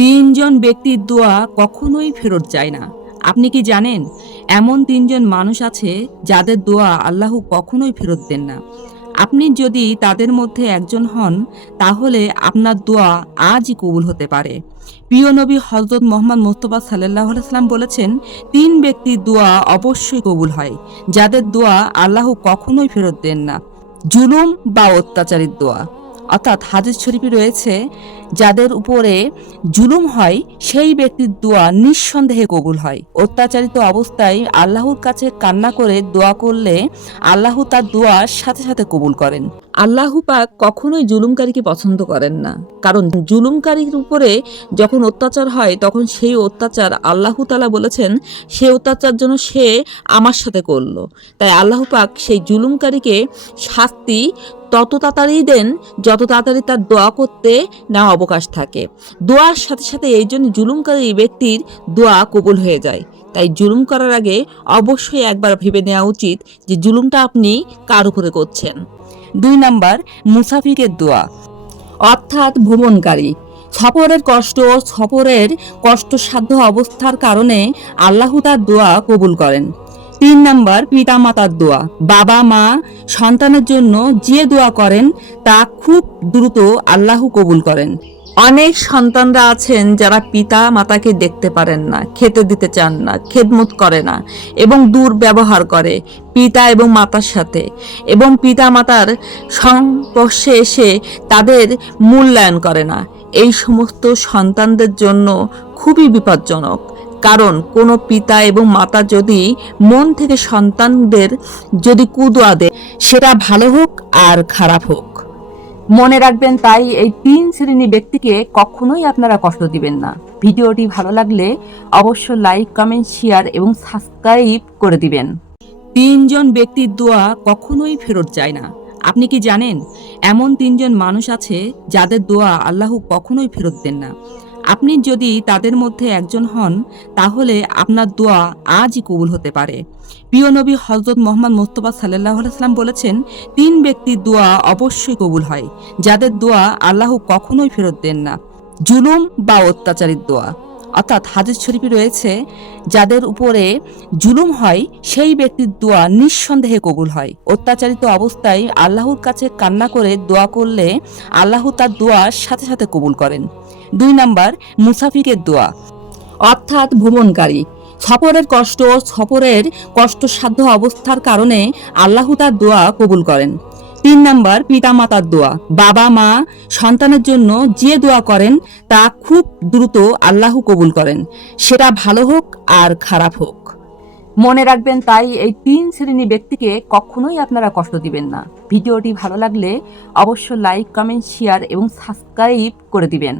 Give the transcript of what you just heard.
তিনজন ব্যক্তির দোয়া কখনোই ফেরত যায় না। আপনি কি জানেন? এমন তিনজন মানুষ আছে যাদের দোয়া আল্লাহ কখনোই ফেরত দেন না। আপনি যদি তাদের মধ্যে একজন হন, তাহলে আপনার দোয়া আজই কবুল হতে পারে। প্রিয় নবী হযরত মুহাম্মদ মুস্তাফা সাল্লাল্লাহু আলাইহি ওয়াসাল্লাম বলেছেন, তিন ব্যক্তির দোয়া অবশ্যই কবুল হয়, যাদের দোয়া আল্লাহ কখনোই ফেরত দেন না। জুলুম বা অত্যাচারীর দোয়া। অর্থাৎ হাদিস শরীফে রয়েছে, যাদের উপরে জুলুম হয় সেই ব্যক্তির দোয়া নিঃসন্দেহে কবুল হয়। অত্যাচারিত অবস্থায় আল্লাহর কাছে কান্না করে দোয়া করলে আল্লাহ তার দোয়া সাথে সাথে কবুল করেন। আল্লাহ পাক কখনোই জুলুমকারীকে পছন্দ করেন না, কারণ জুলুমকারীর উপরে যখন অত্যাচার হয় তখন সেই অত্যাচার আল্লাহ তাআলা বলেছেন সেই অত্যাচার যেন সে আমার সাথে করলো। তাই আল্লাহ পাক সেই জুলুমকারীকে শাস্তি তত তাড়াতাড়ি দেন যত তাড়াতাড়ি তার দোয়া করতে নেওয়া অবকাশ থাকে। দোয়ার সাথে সাথে এই জন্য জুলুমকারী ব্যক্তির দোয়া কবুল হয়ে যায়। তাই জুলুম করার আগে অবশ্যই একবার ভেবে নেওয়া উচিত যে জুলুমটা আপনি কার উপরে করছেন। 2 নাম্বার, মুসাফিরের দোয়া অর্থাৎ ভ্রমণকারী। সফরের কষ্টসাধ্য অবস্থার কারণে আল্লাহ তার দোয়া কবুল করেন। 3 নাম্বার, পিতামাতার দোয়া। বাবা মা সন্তানের জন্য যে দোয়া করেন তা খুব দ্রুত আল্লাহ কবুল করেন। অনেক সন্তানরা আছেন যারা পিতা মাতাকে দেখতে পারেন না, খেতে দিতে চান না, খেদমত করে না এবং দুর্ব্যবহার করে পিতা এবং মাতার সাথে, এবং পিতা মাতার সংস্পর্শে এসে তাদের মূল্যায়ন করে না। এই সমস্ত সন্তানদের জন্য খুবই বিপজ্জনক, কারণ কোনো পিতা এবং মাতা যদি মন থেকে সন্তানদের যদি কুদোয়া দেয়, সেটা ভালো হোক আর খারাপ হোক। মনে রাখবেন, তাই এই 3 শ্রেণী ব্যক্তিকে কখনোই আপনারা কষ্ট দিবেন না। ভিডিওটি ভালো লাগলে অবশ্যই লাইক, কমেন্ট, শেয়ার এবং সাবস্ক্রাইব করে দিবেন। তিনজন ব্যক্তির দোয়া কখনোই ফেরত যায় না। আপনি কি জানেন? এমন তিনজন মানুষ আছে যাদের দোয়া আল্লাহ কখনোই ফেরত দেন না। আপনি যদি তাদের মধ্যে একজন হন, তাহলে আপনার দোয়া আজই কবুল হতে পারে। প্রিয় নবী হযরত মুহাম্মদ মুস্তাফা সাল্লাল্লাহু আলাইহি ওয়াসাল্লাম বলেছেন, তিন ব্যক্তির দোয়া অবশ্যই কবুল হয়, যাদের দোয়া আল্লাহ কখনোই ফেরত দেন না। জুলুম বা অত্যাচারীর দোয়া। অর্থাৎ হাদিস শরীফে রয়েছে, যাদের উপরে জুলুম হয় সেই ব্যক্তির দোয়া নিঃসন্দেহে কবুল হয়। অত্যাচারিত অবস্থায় আল্লাহর কাছে কান্না করে দোয়া করলে আল্লাহ তার দোয়া সাথে সাথে কবুল করেন। 2 নাম্বার, মুসাফিরের দোয়া অর্থাৎ ভ্রমণকারী। সফরের কষ্টসাধ্য অবস্থার কারণে আল্লাহ তার দোয়া কবুল করেন। 3 নাম্বার, পিতামাতার দোয়া। বাবা মা সন্তানের জন্য যে দোয়া করেন তা খুব দ্রুত আল্লাহ কবুল করেন, সেটা ভালো হোক আর খারাপ হোক। মনে রাখবেন, তাই এই 3 শ্রেণী ব্যক্তিকে কখনোই আপনারা কষ্ট দিবেন না। ভিডিওটি ভালো লাগলে অবশ্যই লাইক, কমেন্ট, শেয়ার এবং সাবস্ক্রাইব করে দিবেন।